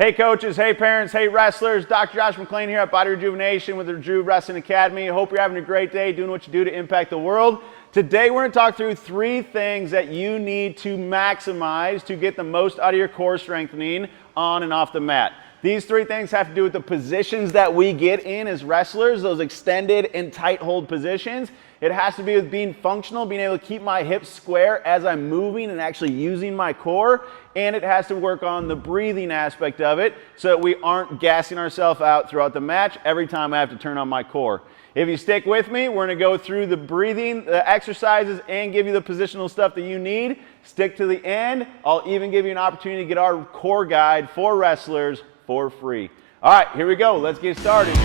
Hey coaches, hey parents, hey wrestlers, Dr. Josh McClain here at Body Rejuvenation with the Drew Wrestling Academy. Hope you're having a great day doing what you do to impact the world. Today we're going to talk through 3 things that you need to maximize to get the most out of your core strengthening on and off the mat. These 3 things have to do with the positions that we get in as wrestlers, those extended and tight hold positions. It has to be with being functional, being able to keep my hips square as I'm moving and actually using my core. And it has to work on the breathing aspect of it so that we aren't gassing ourselves out throughout the match every time I have to turn on my core. If you stick with me, we're going to go through the breathing, the exercises, and give you the positional stuff that you need. Stick to the end. I'll even give you an opportunity to get our core guide for wrestlers for free. All right, here we go. Let's get started.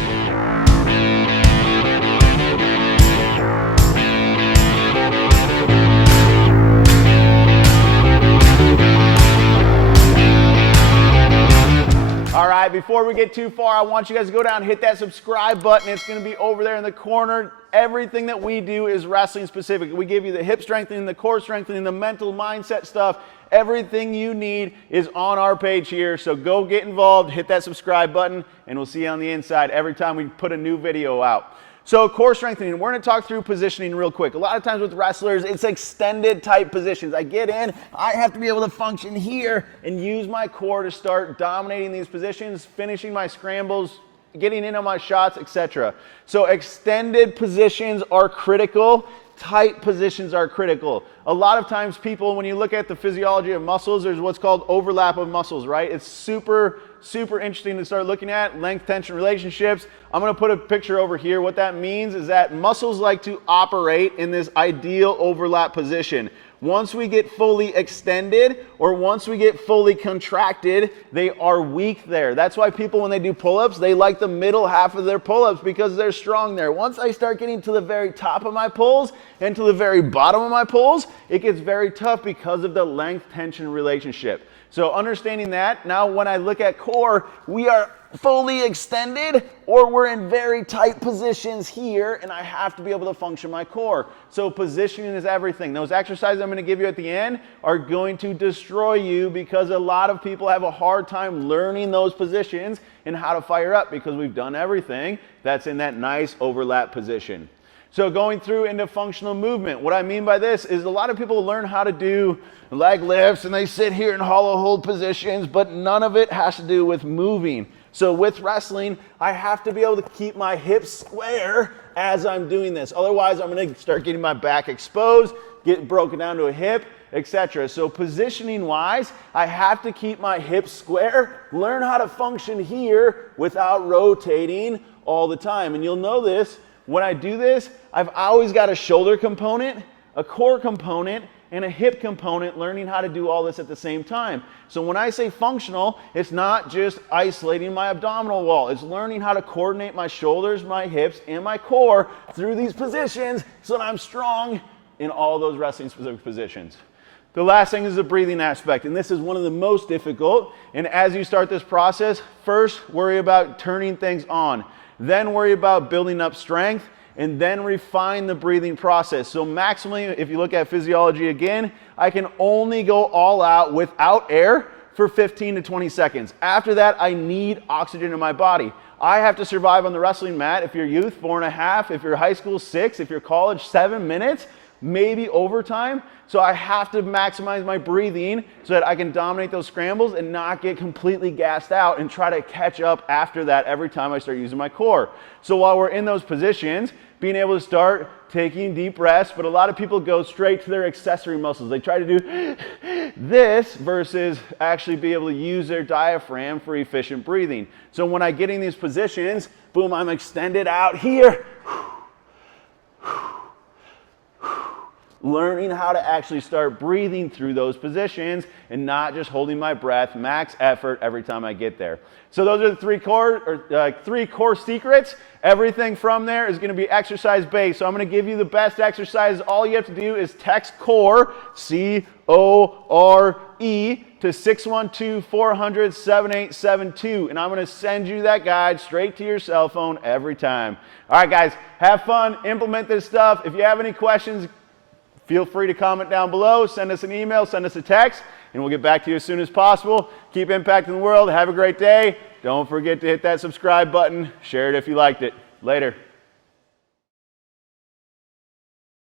All right, before we get too far, I want you guys to go down and hit that subscribe button. It's going to be over there in the corner. Everything that we do is wrestling specific. We give you the hip strengthening, the core strengthening, the mental mindset stuff. Everything you need is on our page here. So go get involved, hit that subscribe button, and we'll see you on the inside every time we put a new video out. So core strengthening, we're going to talk through positioning real quick. A lot of times with wrestlers, it's extended type positions. I get in, I have to be able to function here and use my core to start dominating these positions, finishing my scrambles, getting in on my shots, etc. So extended positions are critical. Tight positions are critical. A lot of times people, when you look at the physiology of muscles, there's what's called overlap of muscles, right? It's super interesting to start looking at length-tension relationships. I'm going to put a picture over here. What that means is that muscles like to operate in this ideal overlap position. Once we get fully extended or once we get fully contracted, they are weak there. That's why people, when they do pull-ups, they like the middle half of their pull-ups because they're strong there. Once I start getting to the very top of my pulls and to the very bottom of my pulls, it gets very tough because of the length-tension relationship. So understanding that, now when I look at core, we are fully extended or we're in very tight positions here and I have to be able to function my core. So positioning is everything. Those exercises I'm going to give you at the end are going to destroy you because a lot of people have a hard time learning those positions and how to fire up because we've done everything that's in that nice overlap position. So going through into functional movement, what I mean by this is a lot of people learn how to do leg lifts and they sit here in hollow hold positions, but none of it has to do with moving. So with wrestling, I have to be able to keep my hips square as I'm doing this. Otherwise, I'm going to start getting my back exposed, get broken down to a hip, etc. So positioning wise, I have to keep my hips square, learn how to function here without rotating all the time. And you'll know this, when I do this, I've always got a shoulder component, a core component, and a hip component, learning how to do all this at the same time. So when I say functional, it's not just isolating my abdominal wall. It's learning how to coordinate my shoulders, my hips, and my core through these positions so that I'm strong in all those wrestling specific positions. The last thing is the breathing aspect, and this is one of the most difficult. And as you start this process, first worry about turning things on, then worry about building up strength, and then refine the breathing process. So maximally, if you look at physiology again, I can only go all out without air for 15 to 20 seconds. After that, I need oxygen in my body. I have to survive on the wrestling mat. If you're youth, 4.5. If you're high school, 6. If you're college, 7 minutes, maybe overtime. So I have to maximize my breathing so that I can dominate those scrambles and not get completely gassed out and try to catch up after that every time I start using my core. So while we're in those positions, being able to start taking deep breaths, but a lot of people go straight to their accessory muscles. They try to do this versus actually be able to use their diaphragm for efficient breathing. So when I get in these positions, boom, I'm extended out here. Learning how to actually start breathing through those positions and not just holding my breath, max effort every time I get there. So those are the 3 core secrets. Everything from there is going to be exercise based. So I'm going to give you the best exercises. All you have to do is text CORE, C-O-R-E, to 612-400-7872. And I'm going to send you that guide straight to your cell phone every time. All right, guys, have fun. Implement this stuff. If you have any questions, feel free to comment down below, send us an email, send us a text, and we'll get back to you as soon as possible. Keep impacting the world. Have a great day. Don't forget to hit that subscribe button. Share it if you liked it. Later.